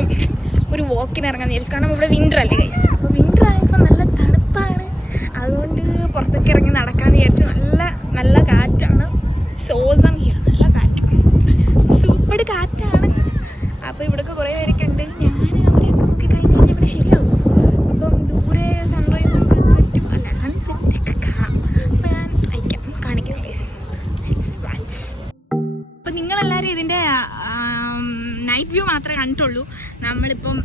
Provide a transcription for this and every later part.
അപ്പം ഒരു വാക്കിന് ഇറങ്ങാൻ വിചാരിച്ചു. കാരണം ഇവിടെ വിൻ്റർ അല്ലേ ഗൈസ്. അപ്പോൾ വിൻ്റർ ആയപ്പോൾ നല്ല തണുപ്പാണ്, അതുകൊണ്ട് പുറത്തൊക്കെ ഇറങ്ങി നടക്കാമെന്ന് വിചാരിച്ചു. നല്ല നല്ല കാറ്റാണ്. സോസം ഹിയർ, നല്ല കാറ്റാണ്, സൂപ്പർ കാറ്റാണ്. അപ്പോൾ ഇവിടെയൊക്കെ കുറേ പേരൊക്കെ ഉണ്ട്. ഞാൻ അവരെയൊക്കെ നോക്കി കഴിഞ്ഞ് കഴിഞ്ഞാൽ ഇവിടെ ശരിയാവും. അപ്പം ദൂരെ സൺറൈസും സൺസെറ്റും അല്ല സൺസെറ്റൊക്കെ കാണാം. അപ്പോൾ ഞാൻ കാണിക്കാം ഗൈസ്. അപ്പം നിങ്ങളെല്ലാവരും ഇതിൻ്റെ നൈറ്റ് വ്യൂ മാത്രമേ കണ്ടിട്ടുള്ളൂ. നമ്മളിപ്പം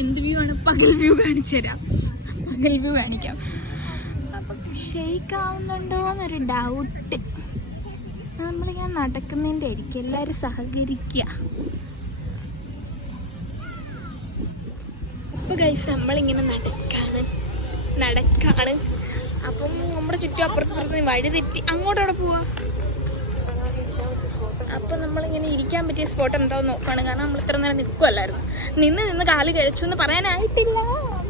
എന്ത് വ്യൂ ആണ്? പകൽ വ്യൂ കാണിച്ചു തരാം. പകൽ വ്യൂ കാണിക്കാം. അപ്പം ഷെയ്ക്ക് ആവുന്നുണ്ടോ എന്നൊരു ഡൗട്ട്. നമ്മളിങ്ങനെ നടക്കുന്നതിൻ്റെ ആയിരിക്കും. എല്ലാവരും സഹകരിക്കുക. അപ്പോൾ ഗൈസ് നമ്മളിങ്ങനെ നടക്കാണ്. അപ്പം നമ്മുടെ ചുറ്റും അപ്പുറത്ത് വഴി തെറ്റി അങ്ങോട്ടവിടെ പോവാ. അപ്പം നമ്മളിങ്ങനെ ഇരിക്കാൻ പറ്റിയ സ്പോട്ട് ഉണ്ടോ എന്ന് നോക്കുകയാണ്. കാരണം നമ്മൾ ഇത്ര നേരം നിൽക്കുമല്ലായിരുന്നു. നിന്ന് കാല് കഴിച്ചു എന്ന് പറയാനായിട്ടില്ല.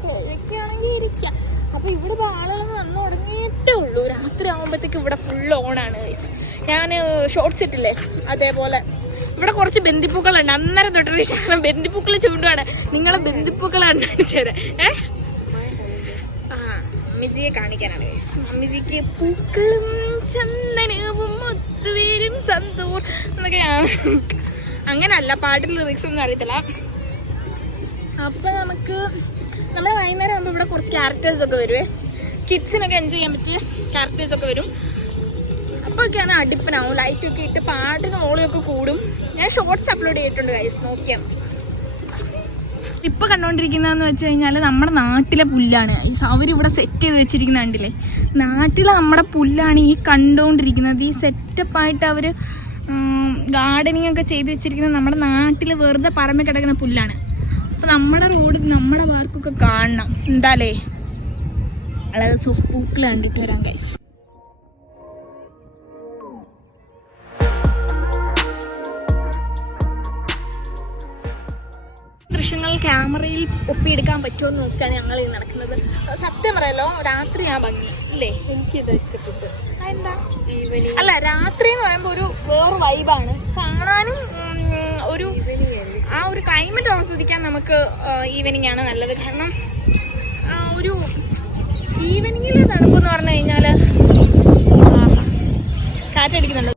കഴിക്കുകയാണെങ്കിൽ ഇരിക്കാം. അപ്പോൾ ഇവിടെ ഇപ്പോൾ ആളുകൾ വന്നു തുടങ്ങിയിട്ടേ ഉള്ളൂ. രാത്രി ആകുമ്പോഴത്തേക്ക് ഇവിടെ ഫുൾ ഓണാണ് ഗൈസ്. ഞാൻ ഷോർട്ട്സ് ഇട്ടില്ലേ, അതേപോലെ ഇവിടെ കുറച്ച് ബന്ദിപ്പൂക്കളുണ്ട്. അന്നേരം തൊട്ടൊരു ശേഷം ബന്ദിപ്പൂക്കൾ ചൂണ്ടുവാണ്. നിങ്ങളെ ബന്ദിപ്പൂക്കളാണ് കാണിച്ചത്. അമ്മിജിയെ കാണിക്കാനാണ് ഗൈസ്. അമ്മിജിക്ക് പൂക്കളും ചന്ദനവും ഒത്തുവരും സന്തൂർ എന്നൊക്കെയാണ്. അങ്ങനല്ല, പാട്ടിൽ ലിറിക്സ് ഒന്നും അറിയത്തില്ല. അപ്പം നമ്മൾ വൈകുന്നേരം ആകുമ്പോൾ ഇവിടെ കുറച്ച് ക്യാരക്ടേഴ്സൊക്കെ വരുവേ. കിഡ്സിനൊക്കെ എൻജോയ് ചെയ്യാൻ പറ്റിയ ക്യാരക്ടേഴ്സൊക്കെ വരും. അപ്പോഴൊക്കെയാണ് അടിപ്പനാവും. ലൈറ്റൊക്കെ ഇട്ട് പാട്ടിന് ഓളിയൊക്കെ കൂടും. ഞാൻ ഷോർട്സ് അപ്ലോഡ് ചെയ്തിട്ടുണ്ട് ഗൈസ്, നോക്കിയാണ്. ഇപ്പം കണ്ടുകൊണ്ടിരിക്കുന്നതെന്ന് വെച്ച് കഴിഞ്ഞാൽ നമ്മുടെ നാട്ടിലെ പുല്ലാണ്. അവരിവിടെ സെറ്റ് ചെയ്ത് വെച്ചിരിക്കുന്ന കണ്ടില്ലേ, നാട്ടിലെ നമ്മുടെ പുല്ലാണ് ഈ കണ്ടുകൊണ്ടിരിക്കുന്നത്. ഈ സെറ്റപ്പായിട്ട് അവർ ഗാർഡനിങ് ഒക്കെ ചെയ്ത് വെച്ചിരിക്കുന്നത് നമ്മുടെ നാട്ടിൽ വെറുതെ പറമ്പിൽ കിടക്കുന്ന പുല്ലാണ്. അപ്പം നമ്മുടെ റോഡ് നമ്മുടെ പാർക്കൊക്കെ കാണണം. എന്താലേ വളരെ പൂക്കൾ കണ്ടിട്ട് വരാം ഗൈസ്. ദൃശ്യങ്ങൾ ക്യാമറയിൽ ഒപ്പിയെടുക്കാൻ പറ്റുമോ എന്ന് നോക്കിയാണ് ഞങ്ങൾ ഈ നടക്കുന്നത്. സത്യം പറയല്ലോ, രാത്രിയാ ഭംഗി ഇല്ലേ? എനിക്കിത് ഇഷ്ടപ്പെട്ടു. എന്താ അല്ല, രാത്രി എന്ന് പറയുമ്പോൾ ഒരു വേറെ വൈബാണ്. കാണാനും ഒരു ആ ഒരു ക്ലൈമറ്റ് ആസ്വദിക്കാൻ നമുക്ക് ഈവനിങ് ആണ് നല്ലത്. കാരണം ഒരു ഈവനിങ്ങിൽ തണുപ്പെന്ന് പറഞ്ഞു കഴിഞ്ഞാൽ കാറ്റടിക്കുന്നുണ്ട്.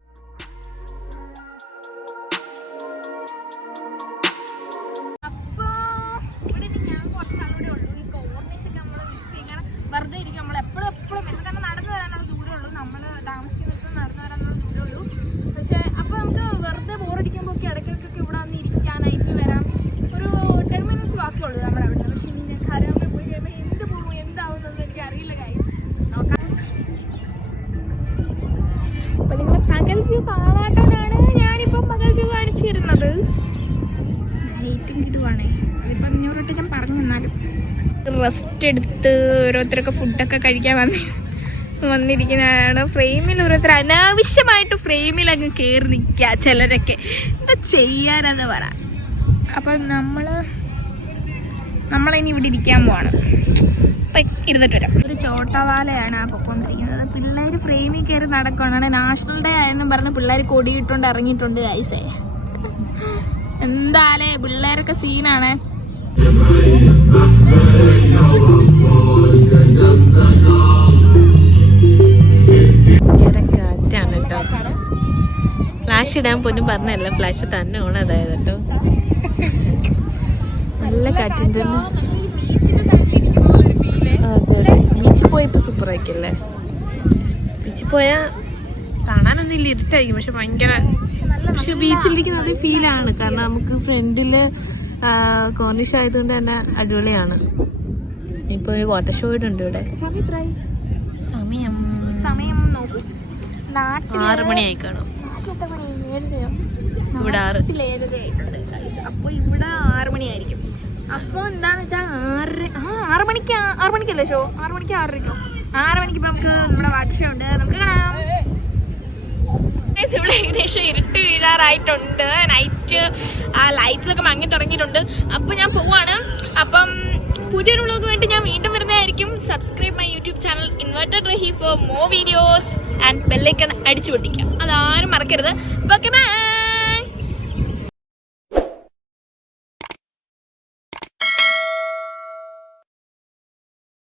വെറുതെ ഇരിക്കും. നമ്മൾ എപ്പോഴും എന്ത് കാരണം നടന്നു വരാനുള്ള ദൂരമേ ഉള്ളൂ. നമ്മൾ താമസിക്കുന്നിടത്ത് നടന്നു വരാനുള്ള ദൂരമേ ഉള്ളൂ. പക്ഷേ അപ്പോൾ നമുക്ക് വെറുതെ ബോറടിക്കുമ്പോഴൊക്കെ ഇടയ്ക്കൊക്കെ ഇവിടെ വന്ന് ഇരിക്കാനായിട്ട് വരാം. ഒരു 10 മിനിറ്റ്സ് ബാക്കിയുള്ളൂ നമ്മുടെ അവിടെ. പക്ഷേ ഇനി കരയാൻ പോയി കഴിയുമ്പോൾ എന്ത് പോകും എന്താവുന്നതെന്ന് എനിക്ക് അറിയില്ല ഗൈസ്. നോക്കാം. അപ്പോൾ നിങ്ങൾ പകൽ വ്യൂ കാണാത്തതാണ് ഞാനിപ്പം പകൽ വ്യൂ കാണിച്ചു തരുന്നത്. ലൈറ്റും ഇടുവാണേ. അതിപ്പോൾ 500 വട്ടം ഞാൻ പറഞ്ഞു തന്നാലും റെസ്റ്റ് എടുത്ത് ഓരോരുത്തരൊക്കെ ഫുഡൊക്കെ കഴിക്കാൻ വന്നിരിക്കുന്നതാണ്. ഫ്രെയിമിൽ ഓരോരുത്തർ അനാവശ്യമായിട്ട് ഫ്രെയിമിൽ അങ്ങ് കയറി നിൽക്കുക ചിലരൊക്കെ. എന്താ ചെയ്യാനെന്ന് പറ. അപ്പം നമ്മളിനി ഇവിടെ ഇരിക്കാൻ പോവാണ്. അപ്പം ഇരുന്നിട്ട് വരാം. ഒരു ചോട്ടവാലയാണ് ആ പൊക്കോണ്ടിരിക്കുന്നത്. പിള്ളേർ ഫ്രെയിമിൽ കയറി നടക്കുകയാണ്. നാഷണൽ ഡേ ആയെന്നും പറഞ്ഞ് പിള്ളേർ കൊടിയിട്ടുണ്ട് ഇറങ്ങിയിട്ടുണ്ട് ഐസേ. എന്താലേ പിള്ളേരൊക്കെ സീനാണ്. കാറ്റാണ് കേട്ടോ. ഫ്ലാഷ് ഇടാൻ പോലും പറഞ്ഞല്ല, ഫ്ലാഷ് തന്നെ ഓൺ അതായത് കേട്ടോ. നല്ല കാറ്റിൻ്റെ അതെ. ബീച്ചിൽ പോയപ്പോൾ സൂപ്പർ ആയിക്കല്ലേ. ബീച്ചിൽ പോയാൽ കാണാനൊന്നും ഇല്ല, ഇരുട്ടായിരിക്കും. പക്ഷെ ഭയങ്കര ബീച്ചിലിരിക്കുന്നത് ഫീലാണ്. കാരണം നമുക്ക് ഫ്രണ്ടില് കോർണിഷ് ആയതുകൊണ്ട് തന്നെ അടിപൊളിയാണ്. ഇപ്പൊ ഒരു വാട്ടർ ഷോ ഉണ്ട് ഇവിടെ. സമയം നോക്കൂ. 6 മണിയായി കാണും. ഇവിടെ 6 അപ്പോൾ ഇവിടെ 6 മണിയായിരിക്കും. അപ്പോൾ എന്താന്ന് വെച്ചാൽ 6 മണിക്കല്ലേ ഷോ? 6 മണിക്ക് 6:30 6 മണിക്ക് ഇപ്പം നമുക്ക് നമ്മുടെ വാട്ടർ ഷോ ഉണ്ട്. നമുക്ക് കാണാം. ഇവിടെ ഏകദേശം ഇരുട്ട് വീഴാറായിട്ടുണ്ട്. നൈറ്റ് ലൈറ്റ്സ് ഒക്കെ മങ്ങി തുടങ്ങിയിട്ടുണ്ട്. അപ്പോൾ ഞാൻ പോവാണ്. അപ്പം പുതിയൊരു വ്ളോഗ് വേണ്ടി ഞാൻ വീണ്ടും വരുന്നതായിരിക്കും. Subscribe my YouTube channel inverted Rahi for more videos and bell icon അടിച്ചു പൊട്ടിക്കാം. അതാരും മറക്കരുത്. Okay by.